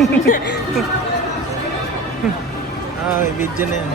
May video na yun.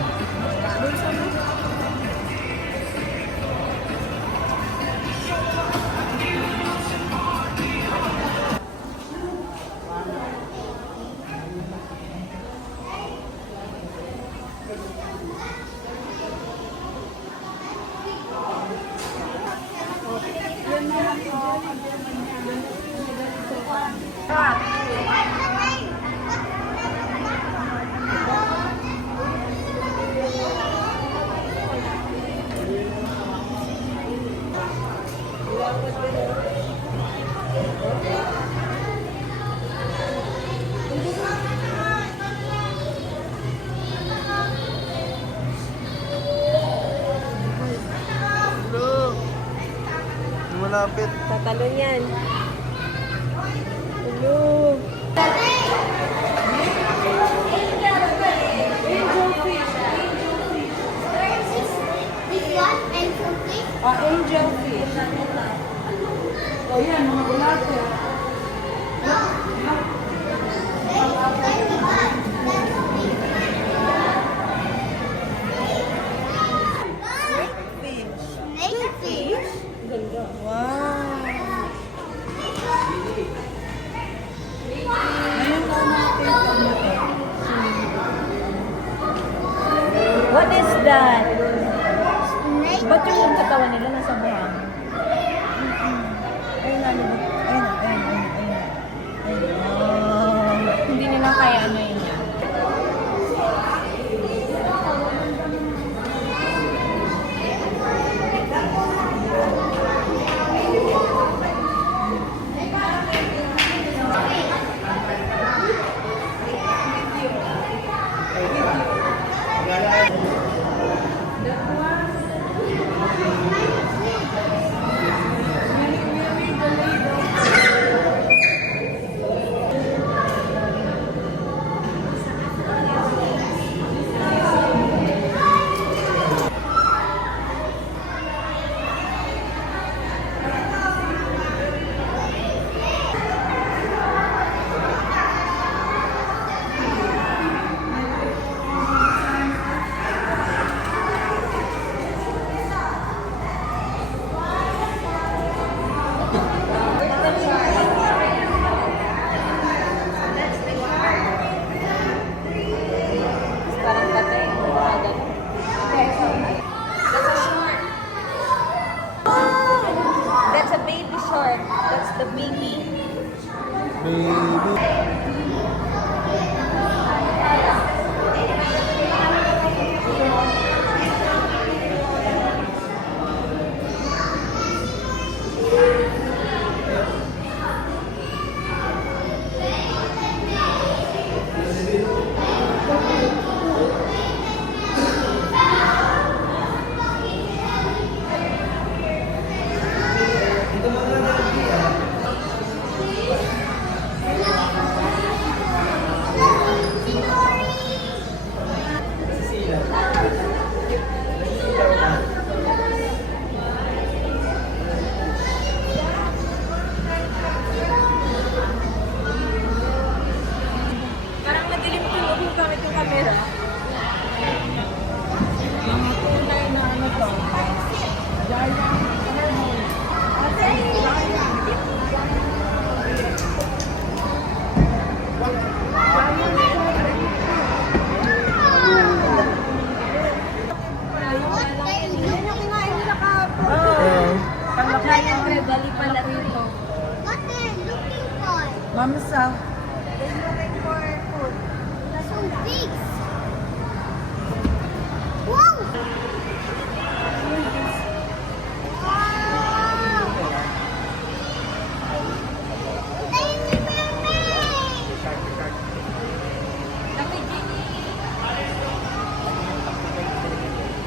Malapit. Tatalon yan. Hello. Angel fish. Oh, yan, mga bulate. Snake fish. Wow. What is that? Snake. Ba't yung katawan nila nasa buhang? Ayun na, ayun. Hindi nila kaya ano yun yan. Parang patay. That's a baby shark. That's the baby. Parang madilim ko yung gamit yung camera. Mga tunay na ano to. Pangmakayan red, dali pala rito. What they're looking for? Mamsa. They're looking for food. That's some pigs. Wow! Tiny mermaid! Tapi Jenny.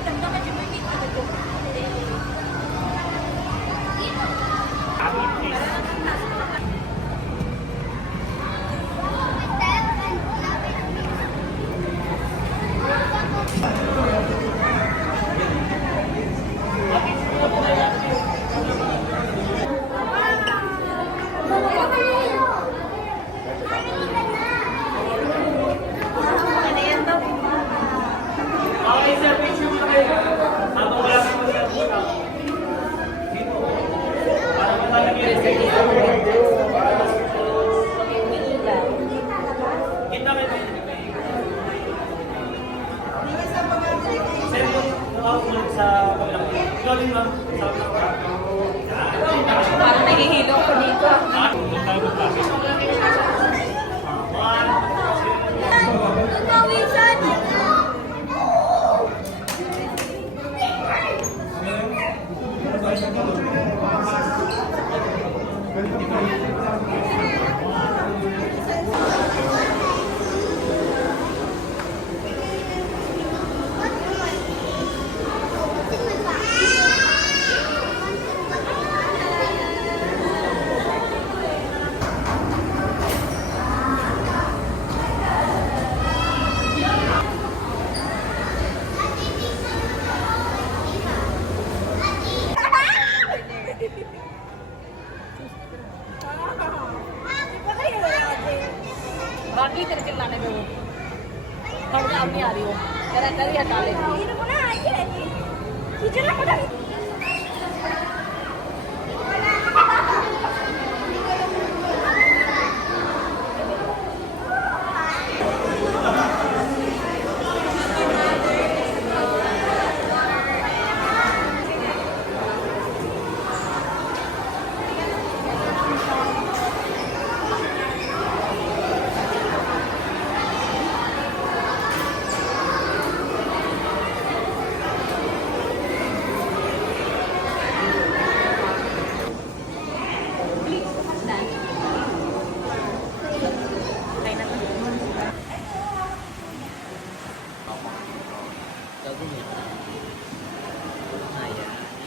Tanda ka Jenny, may ito. Parang nahihilo ko dito. बाकी करके लाने पे वो थोड़ा आप नहीं आ रही हो करा कर या डाले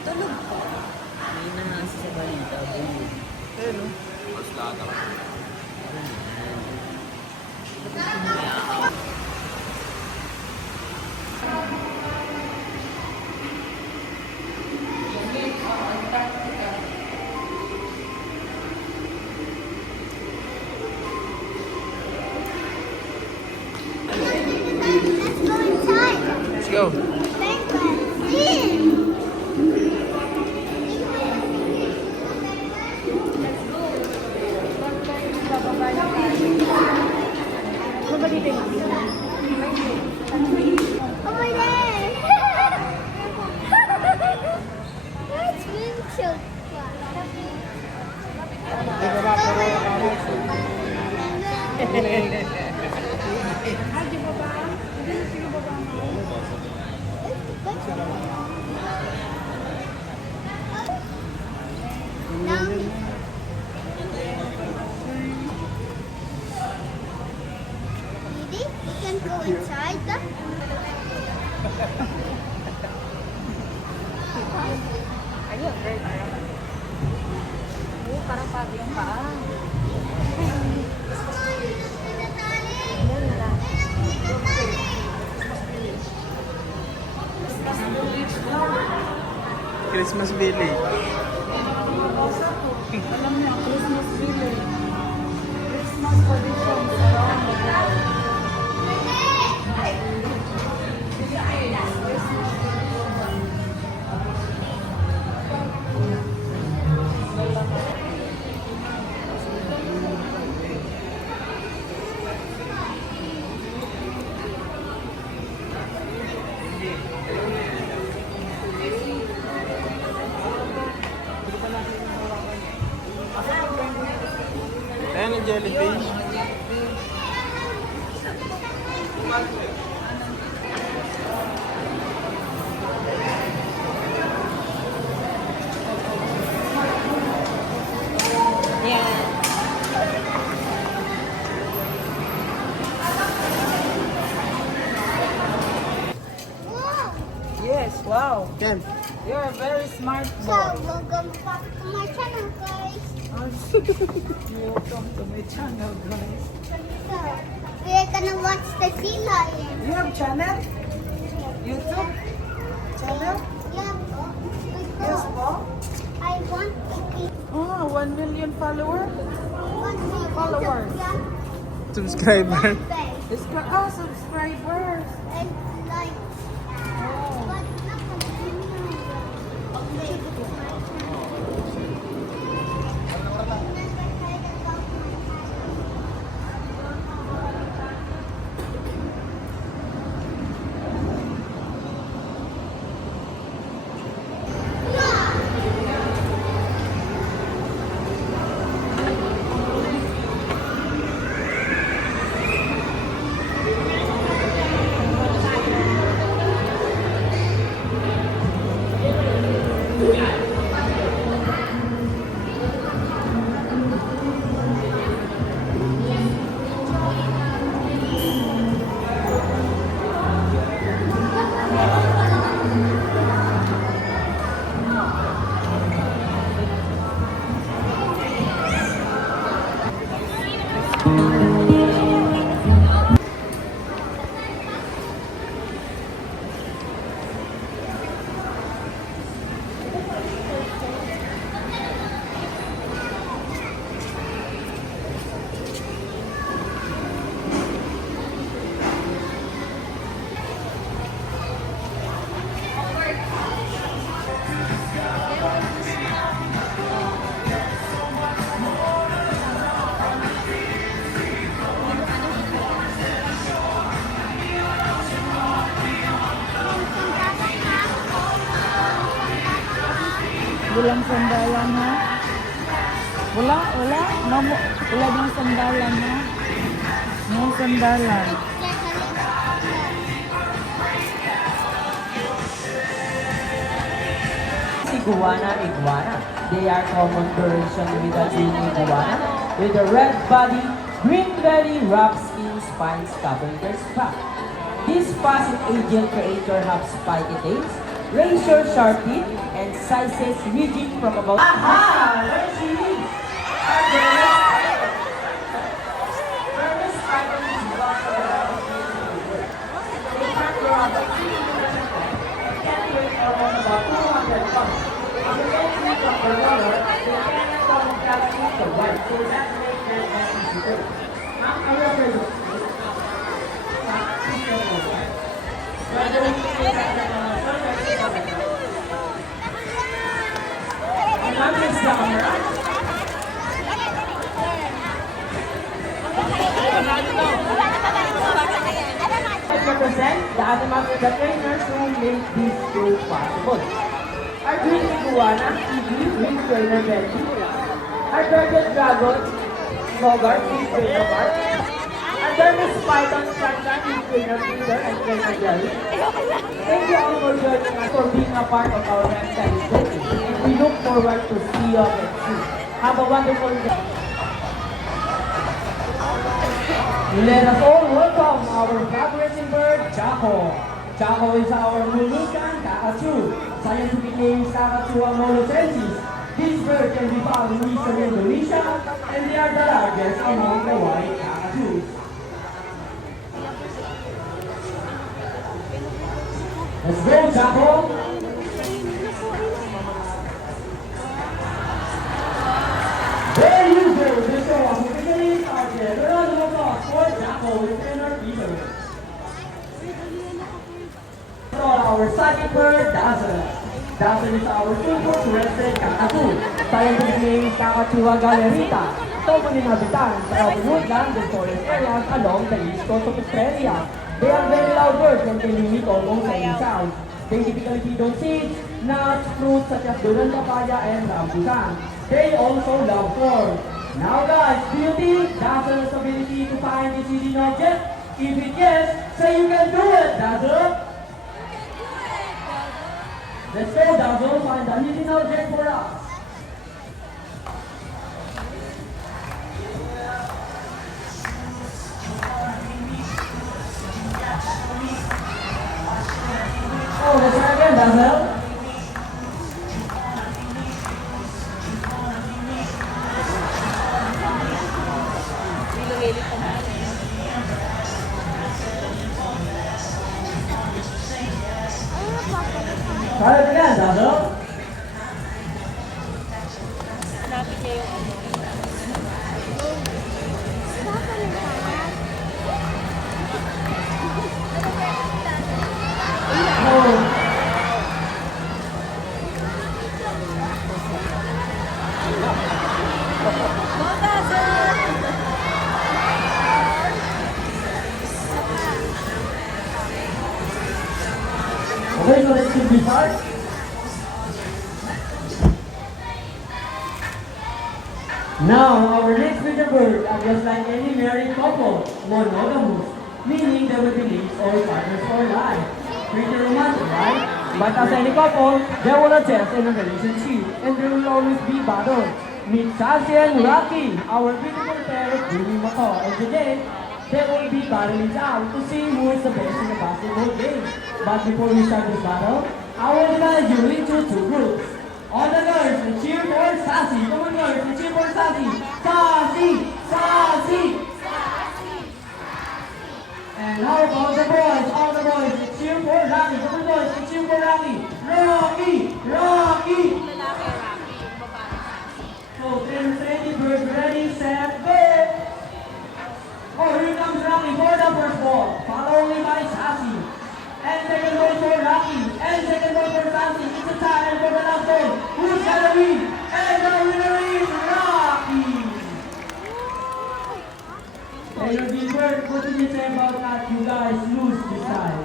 Tulog pa. May nahasa sa balita. Ayun, no? Mas lahat ako. Let's go inside. Let's go. Over there. It's windshield. Didi, we can go inside. Ayun, great. Parang pagi yung paa. Christmas Village. Alam niyo, Christmas village. Christmas traditions around the world. Ayan ang jellyfish. Yes, wow. Ken. You're a very smart So, boy. welcome back to my channel, guys. Welcome to my channel, guys. So, we're gonna watch the sea lion. You have channel? YouTube channel? Yeah, Yes, po. I want to be Oh, 1 million followers. Followers. Yeah, Subscriber. Subscribers. and like. Oh. But not Walang sandalan ha? Wala? Wala? No, wala bang sandalan ha? No sandalan. Iguana iguana. They are common version with a green iguana with a red body, green belly, rough skin, spines covering their scalp. This fossil agile creature have spiky tails, razor sharp teeth, and sizes ranging from about. Aha! There she is! Our Burmese spider is blocked around the river. They can grow up to 3 meters long and can weigh around about 200 pounds. On the entry from the water, they cannot come down with the white, so that makes them easy to do. Ang araw represent the animals and the trainers who make this show possible. Our green iguana, Iggy, green trainer Betty. Our bearded dragon, Bogart, green trainer Mark. Our Burmese python, Shanta, green trainer Peter and trainer Jerry. Thank you all for joining us for being a part of our reptile study. And we look forward to see you next week. Have a wonderful day. Let us all welcome our progressing bird, Jaco. Jaco is our Moluccan Kakadu. Scientific name is Kakadu amolocensis. This bird can be found in eastern Indonesia, and they are the largest among the white Kakadus. Let's go, Jaco! There you go, the show has officially started. A round of applause for Jaco with trainer Peter. Our second bird, Dazzle. Dazzle is our super crested kakadu. Scientific name is Kakatuwa galerita. Common inhabitants sa woodland and forest areas along the east coast of Australia. They are very loud birds and can emit almost any sound. They typically feed on seeds, nuts, fruits such as durian, papaya, and rambutan. They also love corn. Now guys, do you think Dazzle's ability to find this hidden object? If it yes, say you can do it, Dazzle! Let's go, Dazzle, find the hidden object for us. Oh, let's try again, Dazzle. Try it again, Dazzle. Okay, so let's be hard. Now, our next feature bird are just like any married couple, monogamous, meaning they will be linked or partners for life. Pretty romantic, right? But as any couple, they will adjust in a relationship, and there will always be battle. Meet Sassy and Rocky, our beautiful pair of dreaming motor, and today, they will be battling it out to see who is the best in the basketball game. But before we start this battle, I will divide you into two groups. All the girls, let's cheer for Sassy. Come on girls, let's cheer for Sassy. Sassy! Sassy! And how about the boys? All the boys, let's cheer for Rocky. Come on boys, let's cheer for Rocky. Rocky! Rocky! So, trainers ready, birds ready, set, go! Oh, here comes Rocky for the first ball. Followed only by Sassy. And second ball for Rocky. And second ball for Sassy. It's a tie for the last ball. Who's gonna win? And the winner is Rocky. Taylor Gilbert, what did you say about that? You guys lose this time.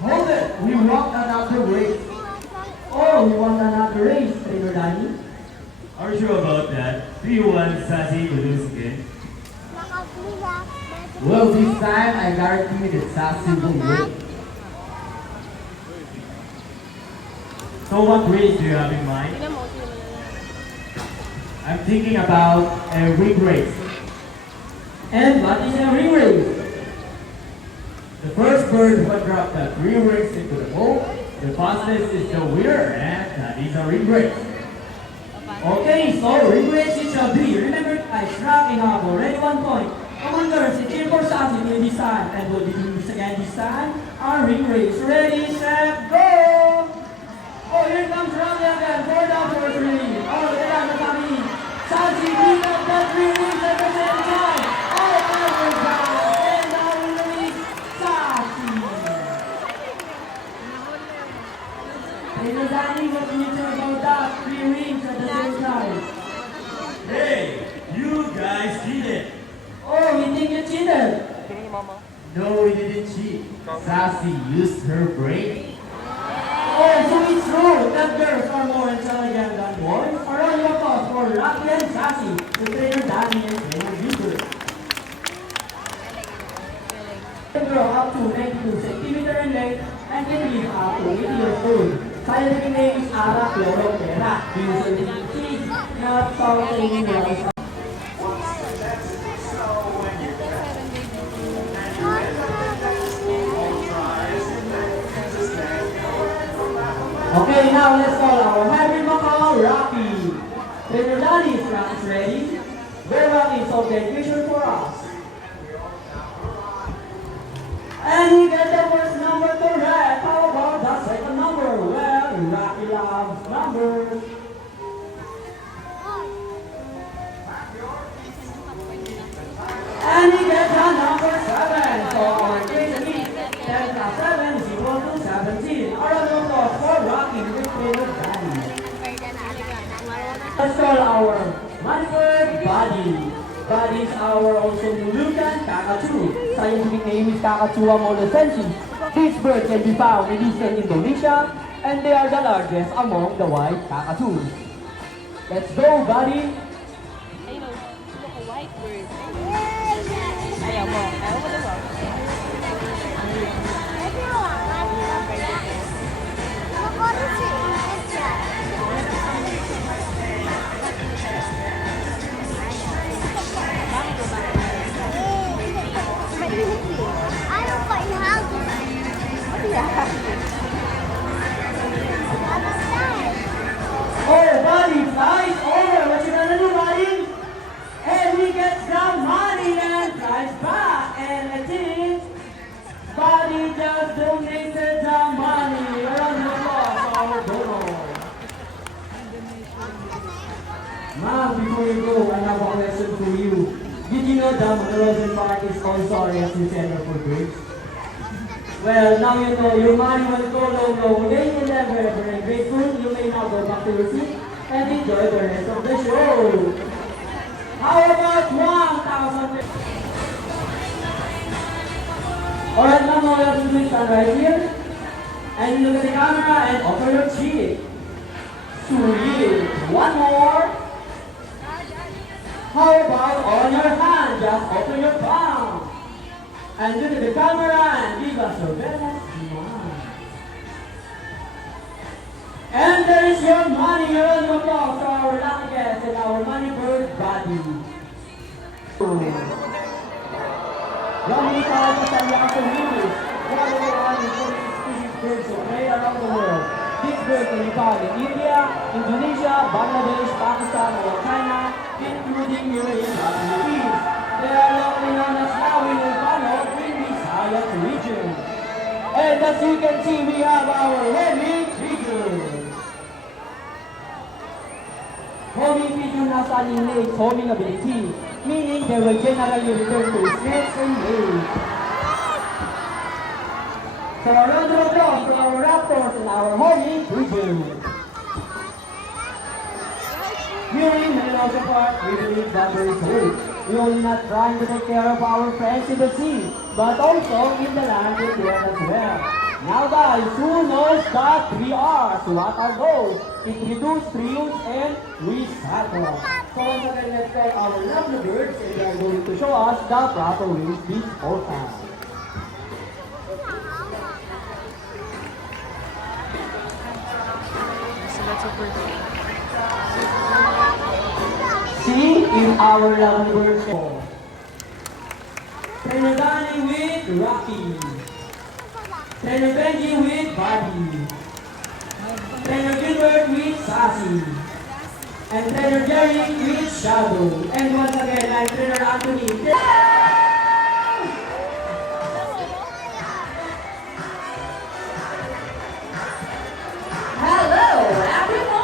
Hold it. We walked that out the race. Oh, sure about that. Do you want Sassy to lose again? Nakabula. Well, this time I guarantee that Sassy will win. So what race do you have in mind? I'm thinking about a ring race. And what is a ring race? The first bird who drop the 3 rings into the bowl, the fastest is the winner, and that is a ring race. Okay, so ring race it shall be. Remember, guys, Rocky have already 1 point. Commanders, cheer for Sassy this time. And will be doing this again this time. Our ring race. Ready, set, go! Oh, here comes Rocky again. 4 down for 3. Oh, there are Sassy. Sassy beat up the 3 rings at the same time. Oh, every time. And now we release Sassy. Hey, Danny, what can you tell about that? 3 rings at the same time. Hey, you guys cheated. Oh, you think you cheated? No, we didn't cheat. Sassy used her brain. Oh, so it's true that girls are more intelligent than boys? A round of applause for Rocky and Sassy, the trainer Danny and trainer Hubert. The girl up to 92 centimeters in length and can live up to 80 years old. Scientific name is Ara Chlorothera. Usually teeth, not something else. Okay, now let's call our hybrid macaw, Rocky. Trainer Danny is ready. Where Rocky is of the future for us. And he gets the first number correct. How about the second number? Well, Rocky loves numbers. And he gets the number 7. So our equation is 10 plus 7 is equal to 17. A round of applause for Rocky with trainer Danny. Let's call our Manfred Buddy. Buddy is our also Mulukan Kakadu. Scientific name is Kakatuwa molescensis. This bird can be found in eastern Indonesia and they are the largest among the white kakadus. Let's go, Buddy. Ayaw mo. Ayaw mo diba? Ano pa ihagis? Oh, Buddy, flies over. What you gonna do, Buddy? And he gets the money and flies back. And I think Buddy just donated the money. Around the applause for our donor. Ma'am, before you go, I have a question for you. Did you know that Rosen Park is also a rescue center for birds? Well, now you know your money will go low. Again, you never ever grateful. You may now go back to your seat and enjoy the rest of the show. How about 1,000? Alright, now all you have to do is stand right here and look at the camera and offer your cheek. Sweet. One more. How about on your hand? Just open your palm. And look at the camera and give us your best smile. And there is your money. Your round of applause for our lucky guest and our money bird Buddy. Romney called us and Yaka Willis. One of the 146 species birds that play around the world. These birds can be found in India, Indonesia, Bangladesh, Pakistan, and China, including UAE and the Philippines. They are locally known as Lawi Volcano in Visayas region. And as you can see, we have our homing pigeon. Homing pigeon has an innate homing ability, meaning they will generally return to its nest and lay. So a round of applause for our raptors and our homing pigeon. Here in Mendoza Park, we believe that there is hope. We're only not trying to take care of our friends in the sea, but also in the land and air as well. Now guys, who knows the 3 R's? What are those? introduce, reuse, and recycle. So once again, let's try our lovely birds and they are going to show us the proper waste disposal. Sila super. See if our lovely birds go. Trainer Danny with Rocky. Trainer Benji with Buddy. Trainer Gilbert with Sassy. And Trainer Jerry with Shadow. And once again, I'm Trainer Anthony. Hello, everyone!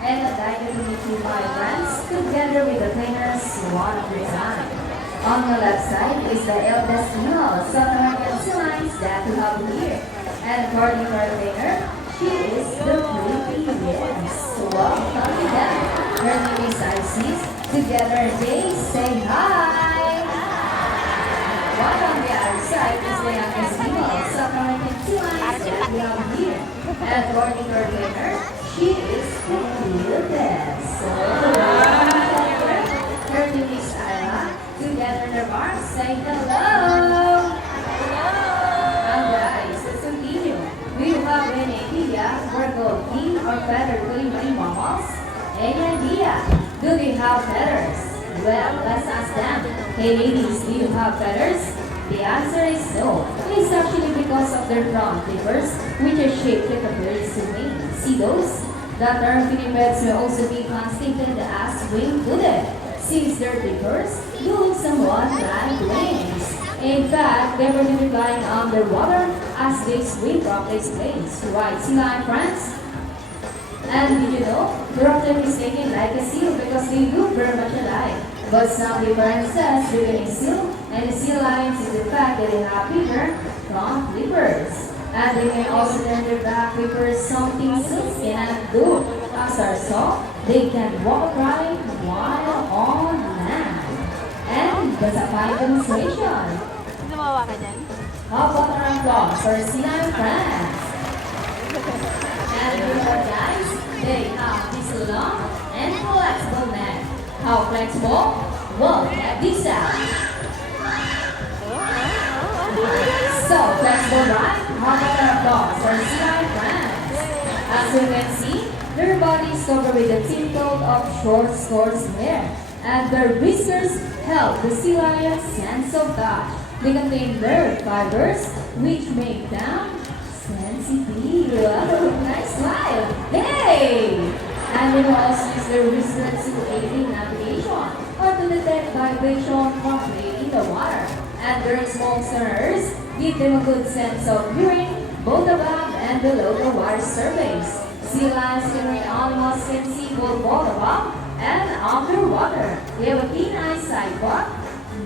And a dynamic my friends, together with the trainers, one of the time. On the left side is the eldest male South American sea lions that we have here. And according to our trainer, she is the pretty yes. Welcome to them. Her name is Isis. Together they say hi. One on the other side is the youngest female South American sea lions that we have here. And according to our trainer, she is the cutest. Her name is Ira. Together their marks say hello. And guys, let's continue. Do you have any idea where goldfin or feather living mammals? Any idea? Do they have feathers? Well, let's ask them. Hey ladies, do you have feathers? The answer is no. It's actually because of their front flippers, which are shaped like a bird's wing. See those? That our finibeds may also be translated as wing-footed, since their flippers look somewhat like wings. In fact, they were even flying underwater as they swim from this place. Right, sea lion friends? And did you know, they're often mistaken like a seal because they look very much alike. But some differences between a seal and the sea lions is the fact that they have bigger front flippers. And they can also turn their back flippers, something seals cannot do. As our saw, they can walk upright while on land. And that's a fine demonstration. How about our applause for sea lion friends? And remember guys, they have this long and flexible neck. How flexible? Well, check this out. So flexible, right? How about our applause for sea lion friends? As you can see, their body is covered with a thin coat of short, coarse hair. And their whiskers help the sea lion's sense of touch. They contain nerve fibers, which make them sensitive. Oh, nice smile. Hey! And they will also use their whiskers to aid in navigation or to detect vibration from play in the water. And their small sonars give them a good sense of hearing both above and below the water surface. Sea lions and marine animals can see both above and underwater. They have a keen eyesight but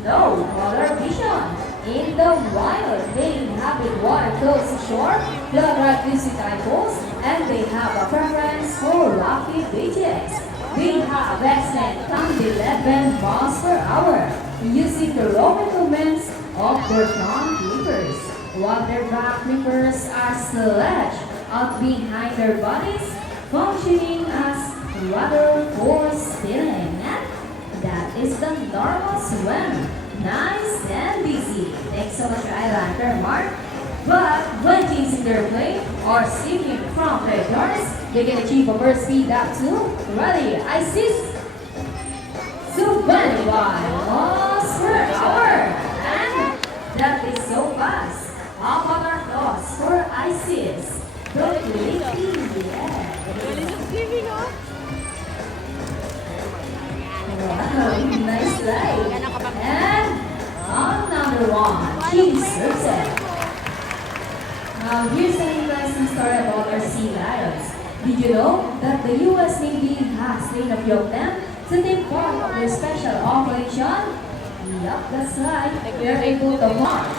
no color vision. In the wild, they inhabit water close to shore, flood right visit typhoons, and they have a preference for rocky beaches. They have excellent time 11 miles per hour, using the rowing movements of their front flippers, while their back flippers are stretched out behind their bodies, functioning as rudder for steering. And that is the normal swim. Nice and easy. Thanks so much, Islander Mark. But when chasing their plane or singing from predators, they can achieve a burst speed up to ready, ISIS to 25 miles per hour. And that is so fast. How about our thoughts for ISIS? The pretty, yeah. Wow, nice ride. And on number 1. she deserves it. Now, here's an interesting story about our sea lions. Did you know that the U.S. Navy has trained a few of them to take part of their special operation? Yup, that's right. We are able to march.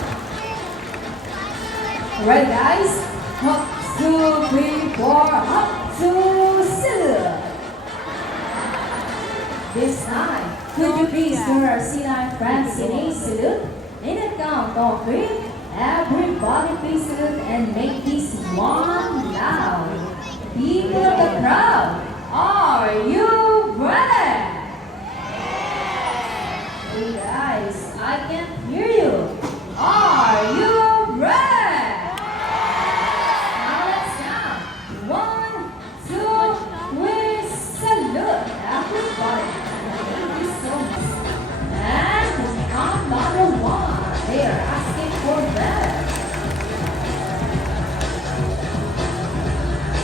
Alright guys, up, 2, 3, 4, up to salute. This time, could you please do our sea lion friends in a salute? In a count of 3, everybody please salute and make this one loud. People of the crowd, are you ready? Hey guys, I can't hear you. Are you ready? Now let's count. 1, 2, 3, salute everybody. Thank you so much. And on number 1, they are asking for better.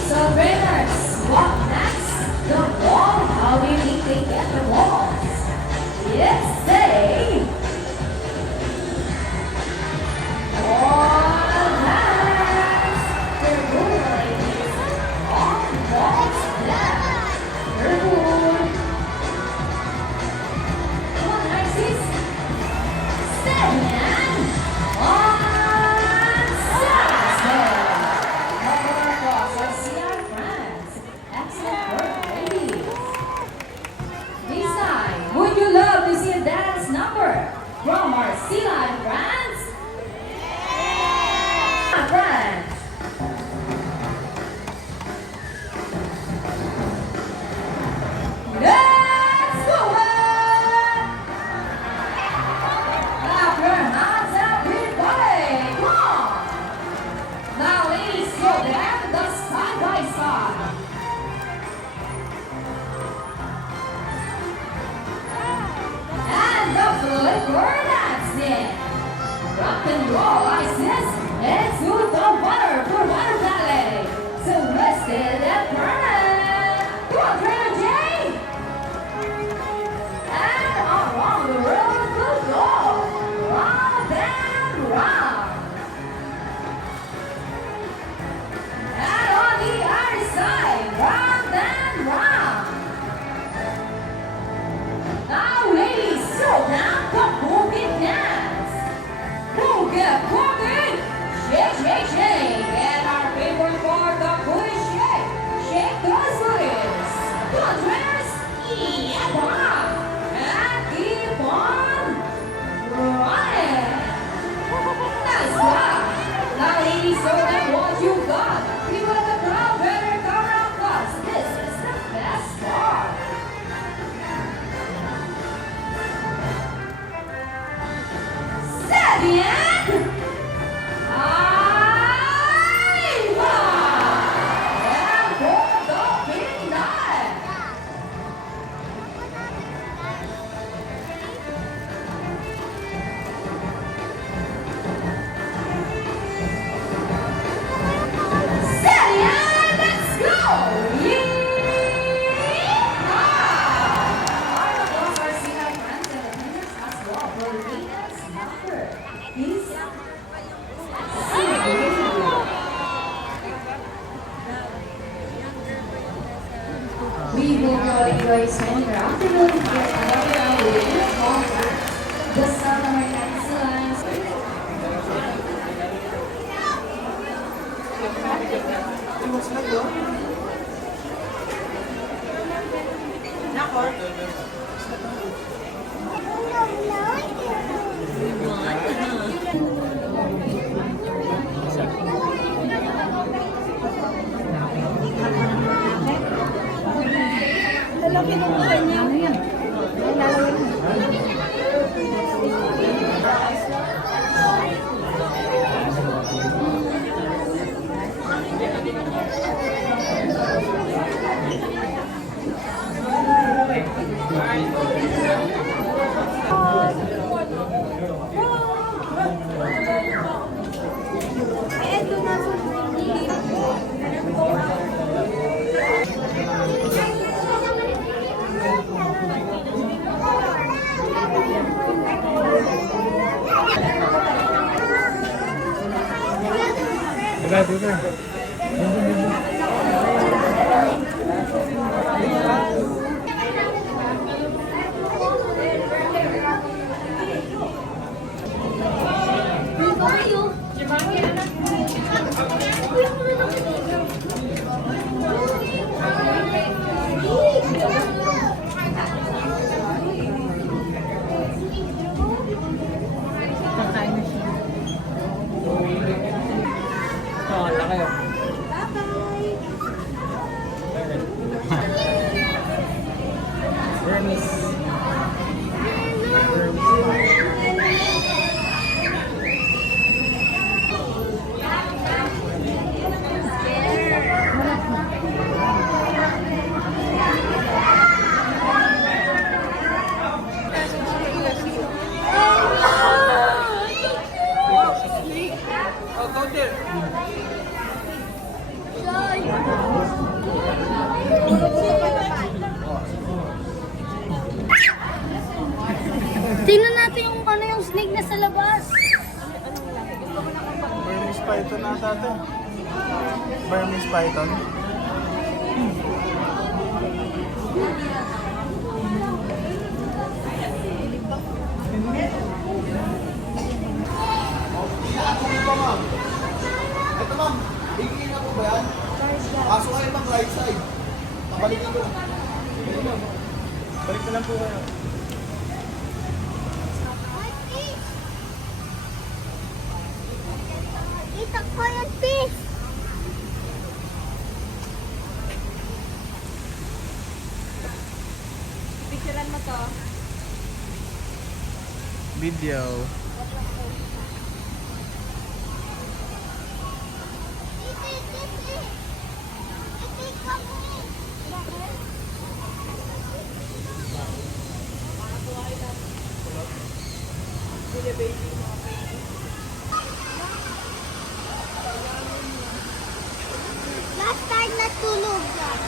So trainers, what next? The ball. How do you think they get the balls? Yes, they. All hands. They're good, ladies. All balls left. They're good. Come on, Narcissus. Steady, man. On set. Cover across our CR friends. Excellent work, ladies. This time, would you love to see a dance number from our sea lion friends? Yeah! Friends! Let's go! Clap your hands, everybody! Come on! Now, ladies, go there, the side by side. And the flipper dancing. Rock and roll ISIS. Let's do the water for water ballet. So listed and permanent. Come on, Trainer J. And around the world we'll go. Round and round. And on the other side, round and round. Now, ladies, slow down the boogie dance. Boogie, boogie, shake, shake, shake. And our favorite part, the booty shake. Shake those booties. Come on, trainers. Yeah, wow. And keep on running. Nice job. Now, ladies, show them what you got. People in the crowd better cover up us. This is the best part. Bien. Ahí va. And for the big night. Steady and let's go. Yeehaw. All of those are sea lion friends and attendants as well for the dance number. Please. We will go enjoy spending our afternoon with another round with two small friends. The South American Sea Lions. Lalaki ng buhay niya. Tara, dito. Kala kayo. Burmese. Oh, go there. Tingnan natin yung ano yung snake na sa labas. Burmese python ata to. Burmese python. Ito ma'am, hingin ako ba yan? Kaso kayo pang right side. Pabalik ako. Balik na lang po kayo. Kita ko yung fish. Picturean mo to. Video. Last time natulog yan.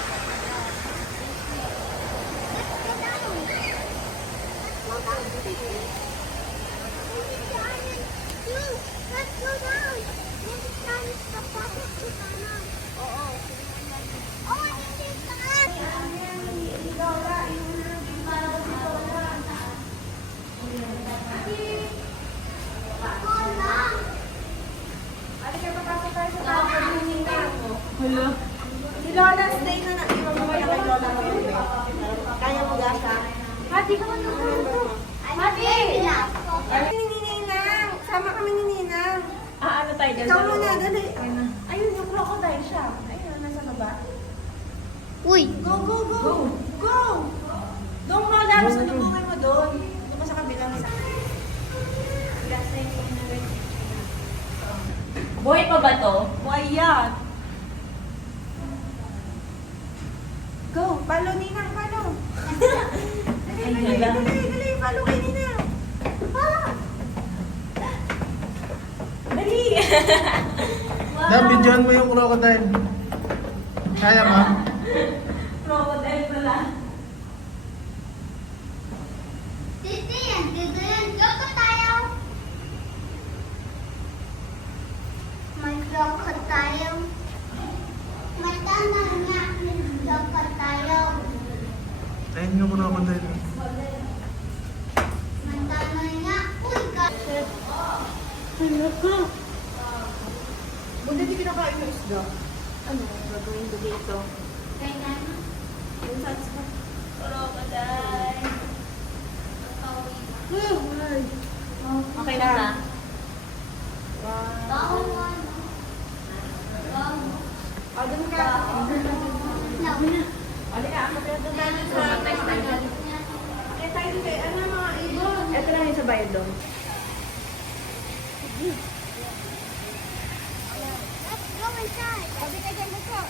Let's go down. This time is the fastest to down. Oo. Oh, hindi taas. Si Lola, stay na naiwan mo kaya kay Lola mo. Kaya mo gasa? Hati ka man natulog. Hati! Kami ni Ninang. Sama kami ni Ninang. Ano tayo dyan? Ikaw muna, dali. Ayun, yung crocodile siya. Ayun, nasa baba. Uy! Go, go, go! Go! Doon Lola, gusto lubungin mo doon. Doon ka sa kabilang isa. Buhay pa ba to? Buhay yan. Go, palo Ninang, palo. Dali, dali, dali, dali, palo kay Ninang. Ah! Dali! Videoan mo yung crocodile. Kaya ma'am? Crocodile pala. Dito yan, Loko tayo. May loko tayo. Mata na nga, loko tayo. Ayun yung crocodile. Mata na nga, uy, kasi. Buti di kinakain yung isda. Ano, gagawin ko dito? Kaya na. Yung sa isda. Crocodile. Okay na. Bawal mo, ano? Bawal mo. O, dun ka. Nauna. O, di ka. Ako tayo dun tayo sa next time. Kaya tayo dito. Ano mga ibon? Ito lang yung sa bayad doon. Let's go inside. Sabi ka dyan, let's go.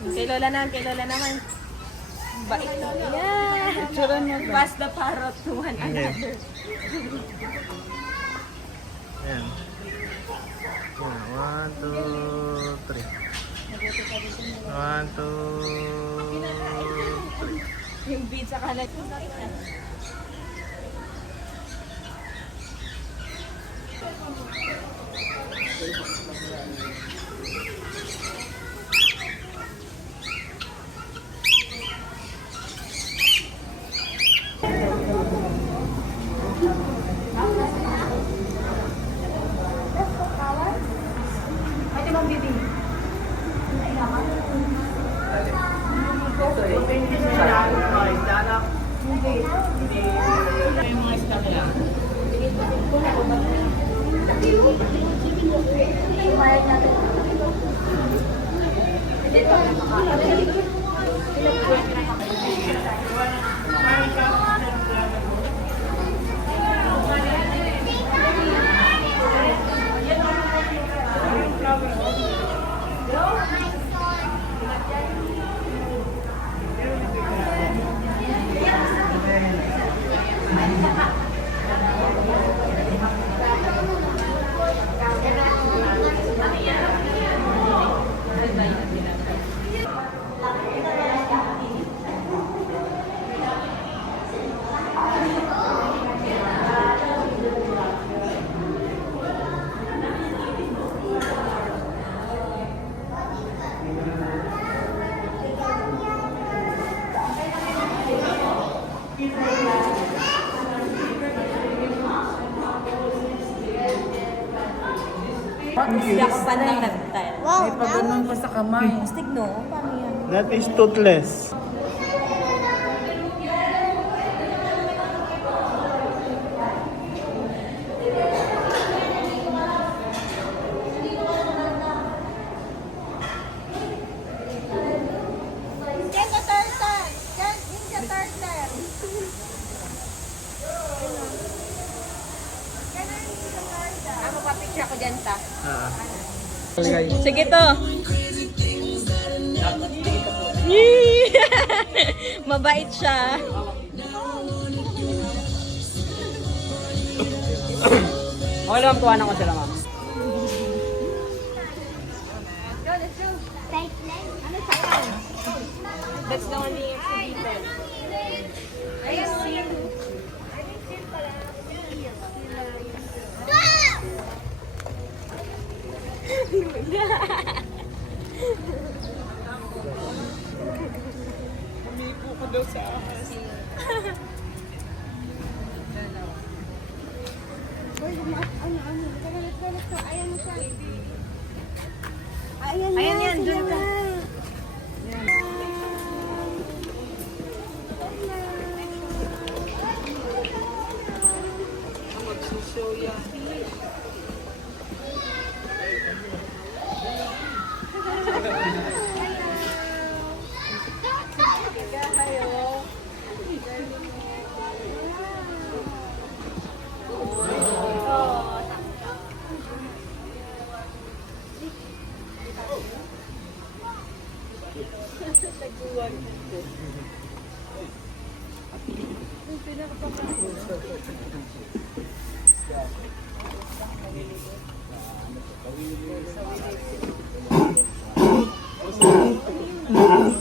Kay Lola naman. Bait. Yeah. Pass the parrot to one another. Ayan. 1, 2, 3. 1, 2, 3. Yung bead sa kalat. Pwede mong bibig. Hindi ako pa ng nagtal. Wow, May pagano'n pa sa kamay. Astig no? Paano yan? That is toothless. Get the turtle! Get in the turtle! Ah, magpapicture ako dyan ta. Guys. Sige to. Yee! Mabait siya. Okay lang, tuwanan ko sila, ma'am. That's the only exhibited. Ayan yan, dun ka. Wow,